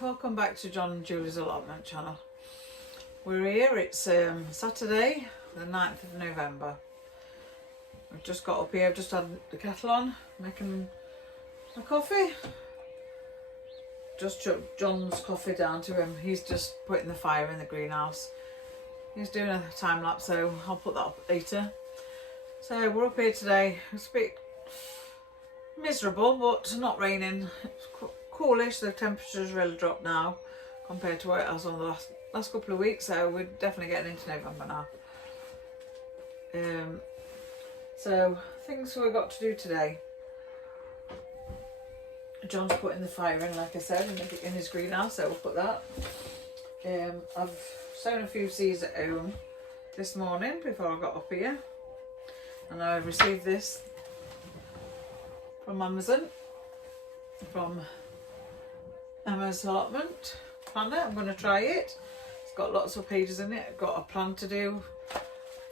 Welcome back to John and Julie's Allotment channel. We're here, it's Saturday the 9th of November. I've just got up here, I've just had the kettle on, making my coffee. Just chucked John's coffee down to him, he's just putting the fire in the greenhouse. He's doing a time lapse, so I'll put that up later. So we're up here today, it's a bit miserable but not raining. It's coolish, the temperature's really dropped now compared to what it was on the last couple of weeks, so we're definitely getting into November now. So things we've got to do today. John's putting the fire in, like I said, in his greenhouse, so we'll put that. I've sown a few seeds at home this morning before I got up here, and I received this from Amazon, from Emma's allotment planner. I'm going to try it. It's got lots of pages in it. I've got a plan to do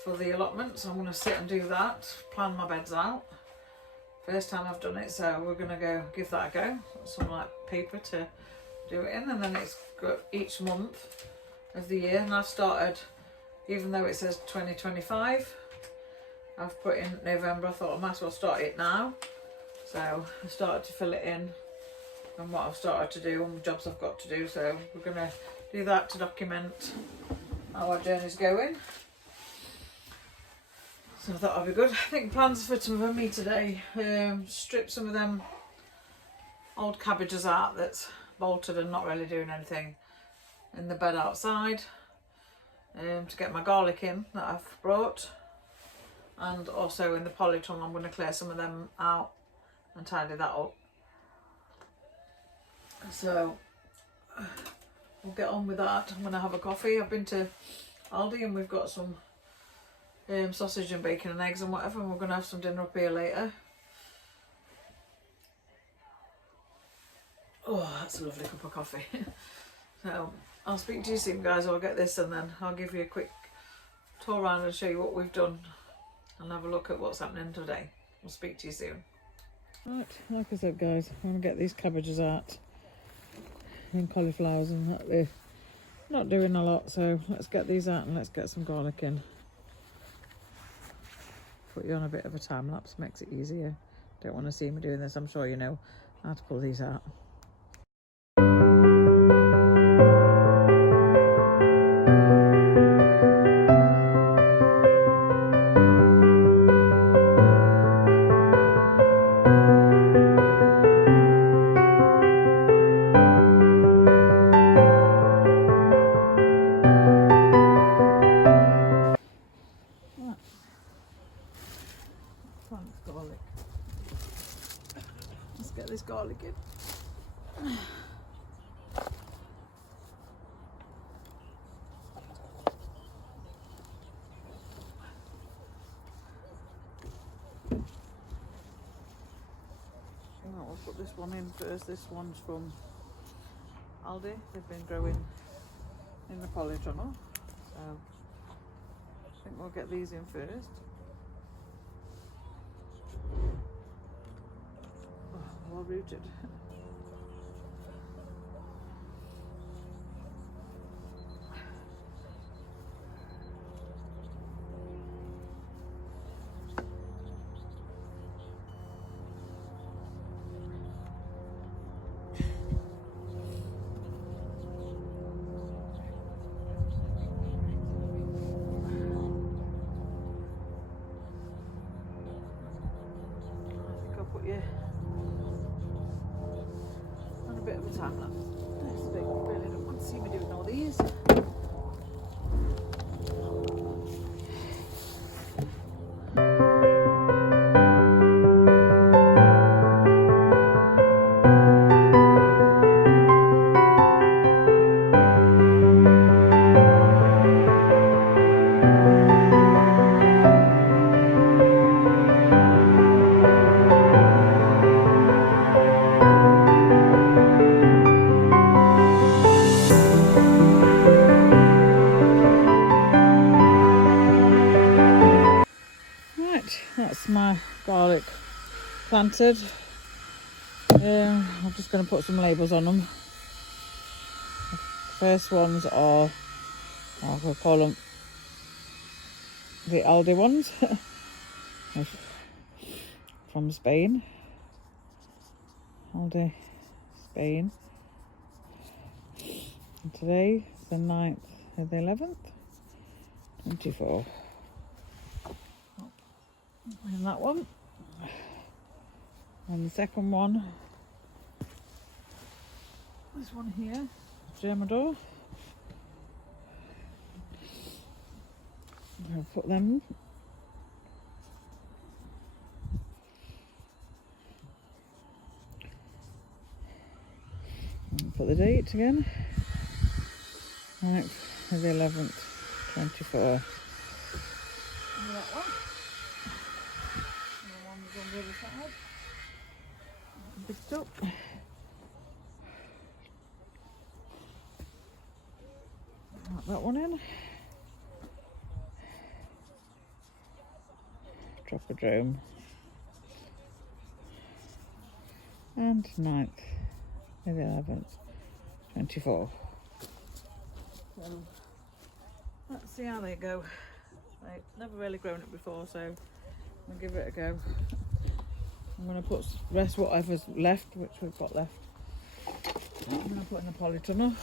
for the allotment, so I'm going to sit and do that, plan my beds out. First time I've done it, so we're going to go give that a go. Some like paper to do it in, and then it's got each month of the year, and I've started, even though it says 2025, I've put in November. I thought I might as well start it now, so I started to fill it in and what I've started to do and the jobs I've got to do, so we're going to do that to document how our journey's going. So I thought that'd be good. I think plans for me today, strip some of them old cabbages out that's bolted and not really doing anything in the bed outside, to get my garlic in that I've brought, and also in the polytunnel I'm going to clear some of them out and tidy that up. So we'll get on with that. I'm going to have a coffee. I've been to Aldi and we've got some sausage and bacon and eggs and whatever, and we're going to have some dinner up here later. Oh, that's a lovely cup of coffee. So I'll speak to you soon, guys. I'll get this and then I'll give you a quick tour around and show you what we've done and have a look at what's happening today. I'll speak to you soon. Right, like I said, guys, I'm going to get these cabbages out and cauliflowers, and that they're not doing a lot, so let's get these out and let's get some garlic in. Put you on a bit of a time lapse, makes it easier. Don't want to see me doing this, I'm sure you know how to pull these out. Garlic. Get this garlic in. I'll put this one in first. This one's from Aldi. They've been growing in the polytunnel, so I think we'll get these in first. Oh, well rooted. Yeah, and a bit of a time lapse. That's big. Really don't want to see me doing all these. That's my garlic planted. I'm just going to put some labels on them. The first ones are, we'll call them the Aldi ones from Spain. Aldi, Spain. And today, the 9th of the 11th, 24. And that one, and the second one, this one here, Germador. I'll put them. And put the date again. 9th of the 11th, 24. And that one. On the other side. Picked up. Put that one in. Tropodrome. And 9th of the 11th, 24. So let's see how they go. I've never really grown it before, so I'll give it a go. I'm going to put rest whatever's left, which we've got left. I'm going to put in the polytunnel.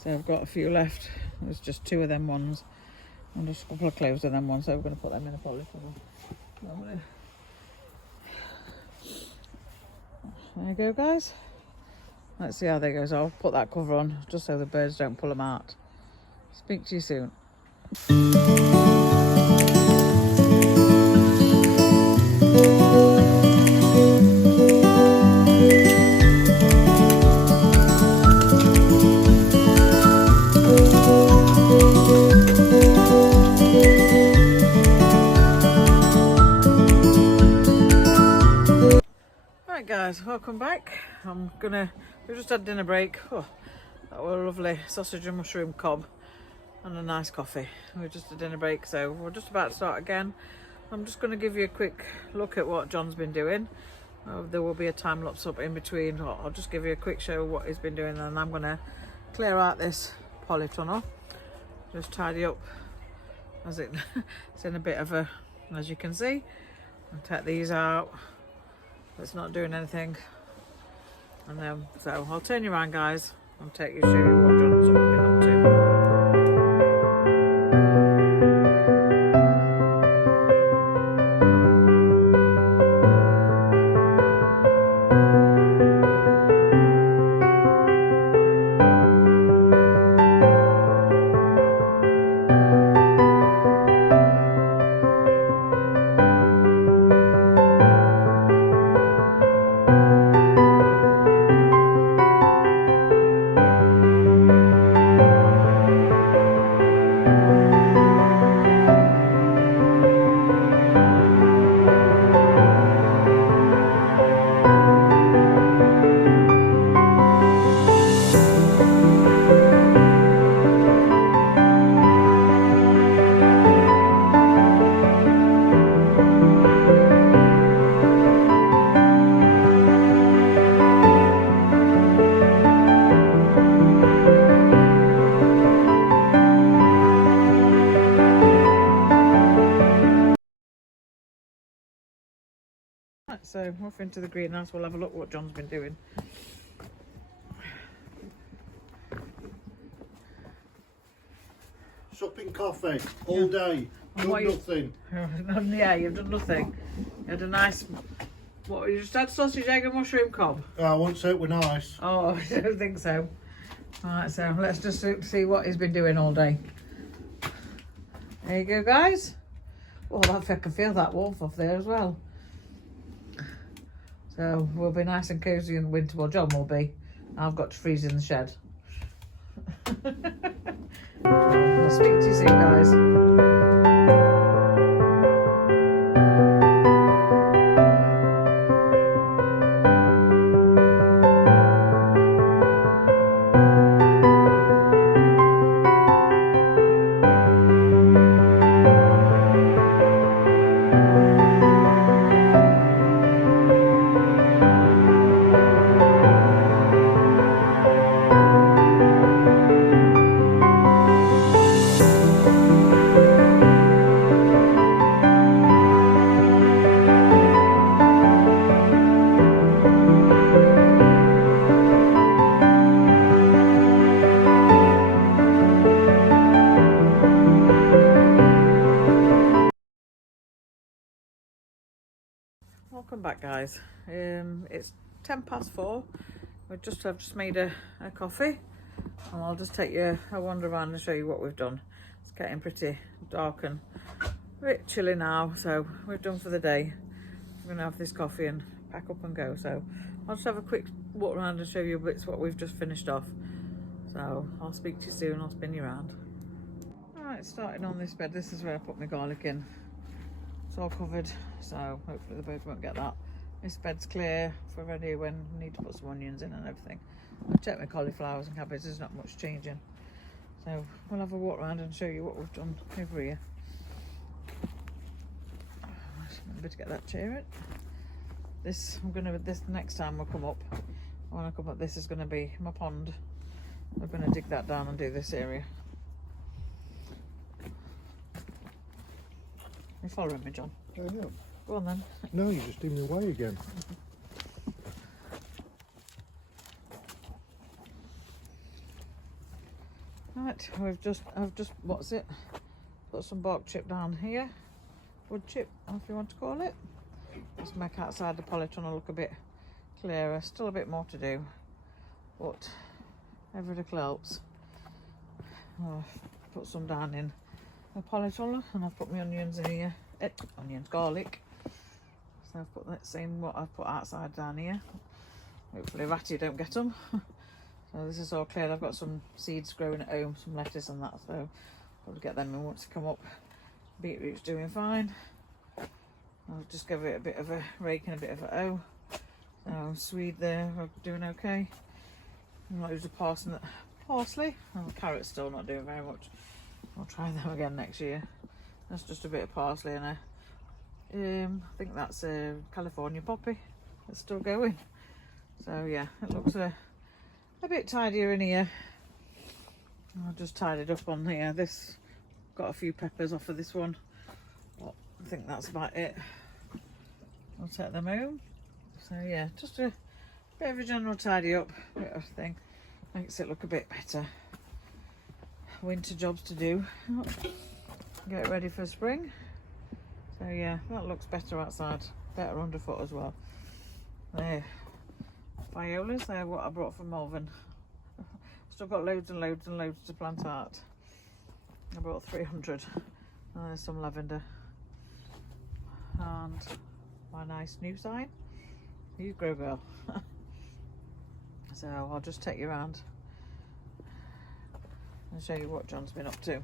So I've got a few left. There's just 2 of them ones. And just a couple of cloves of them ones, so we're going to put them in the polytunnel. There you go, guys. Let's see how they go. So I'll put that cover on just so the birds don't pull them out. Speak to you soon. Guys, welcome back. We just had dinner break. Oh, that was a lovely sausage and mushroom cob and a nice coffee. We're just at dinner break, so we're just about to start again. I'm just going to give you a quick look at what John's been doing. There will be a time lapse up in between. I'll just give you a quick show of what he's been doing, and I'm going to clear out this polytunnel, just tidy up as it's in a bit of a, as you can see. I'll take these out. It's not doing anything, and so I'll turn you around, guys, and show you what John's been up to. Right, so off into the greenhouse, we'll have a look what John's been doing. Supping coffee all day, done nothing. Yeah, you've done nothing. You had a nice, what, you just had sausage, egg and mushroom cob? I won't say it were nice. Oh, I don't think so. Alright, so let's just see what he's been doing all day. There you go, guys. Well, I can feel that warmth off there as well. So we'll be nice and cosy in the winter. Well, John will be. I've got to freeze in the shed. I'll speak to you soon, guys. Welcome back, guys. It's 4:10. I've just made a coffee, and I'll just take you a wander around and show you what we've done. It's getting pretty dark and a bit chilly now, so we're done for the day. We're gonna have this coffee and pack up and go. So I'll just have a quick walk around and show you bits what we've just finished off. So I'll speak to you soon. I'll spin you around. All right, starting on this bed. This is where I put my garlic in. It's all covered, so hopefully the birds won't get that. This bed's clear for ready when we need to put some onions in and everything. I've checked my cauliflowers and cabbage, there's not much changing. So we'll have a walk around and show you what we've done over here. Just remember to get that chair in. This next time we'll come up, when I come up, this is going to be my pond. We're going to dig that down and do this area. You following me, John? I know. Go on then. No, you're just in the way again. Right, I've just what's it? Put some bark chip down here. Wood chip, if you want to call it. Just make outside the polytunnel look a bit clearer. Still a bit more to do, but every little helps. I've put some down in the polytunnel, and I've put my onions in here. Garlic. So I've put that same what I've put outside down here. Hopefully Ratty don't get them. So this is all cleared. I've got some seeds growing at home, some lettuce and that, so I'll get them in once they come up. Beetroot's doing fine. I'll just give it a bit of a rake and a bit of a hoe. So Swede there are doing okay. Loads of parsley. Oh, carrot's still not doing very much. I'll try them again next year. That's just a bit of parsley and I think that's a California poppy. It's still going. So yeah, it looks a bit tidier in here. I'll just tidy it up on here. This got a few peppers off of this one. But I think that's about it. I'll take them home. So yeah, just a bit of a general tidy up bit of thing. Makes it look a bit better. Winter jobs to do. Get ready for spring. So yeah, that looks better outside. Better underfoot as well. There. Violas, they're what I brought from Malvern. Still got loads and loads and loads to plant out. I brought 300. And there's some lavender. And my nice new sign. You grow girl. So I'll just take you around and show you what John's been up to.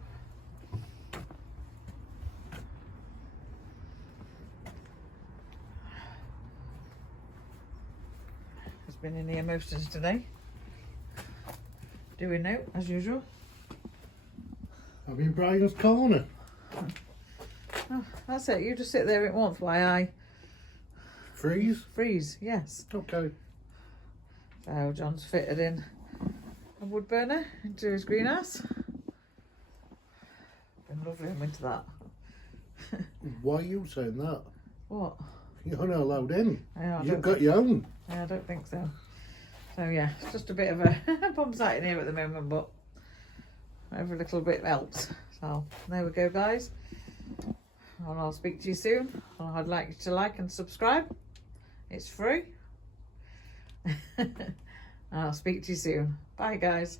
He's been in here most of today. Doing out as usual. I'm in Brian's corner. Oh, that's it, you just sit there at once while I Freeze? Yes. Okay. So John's fitted in a wood burner into his greenhouse. Been lovely, I'm into that. Why are you saying that? What? You're not allowed in. Yeah, I You've don't got your own. Yeah, I don't think so. So yeah, it's just a bit of a bomb site in here at the moment, but every little bit helps. So there we go, guys. And I'll speak to you soon. And I'd like you to like and subscribe. It's free. And I'll speak to you soon. Bye, guys.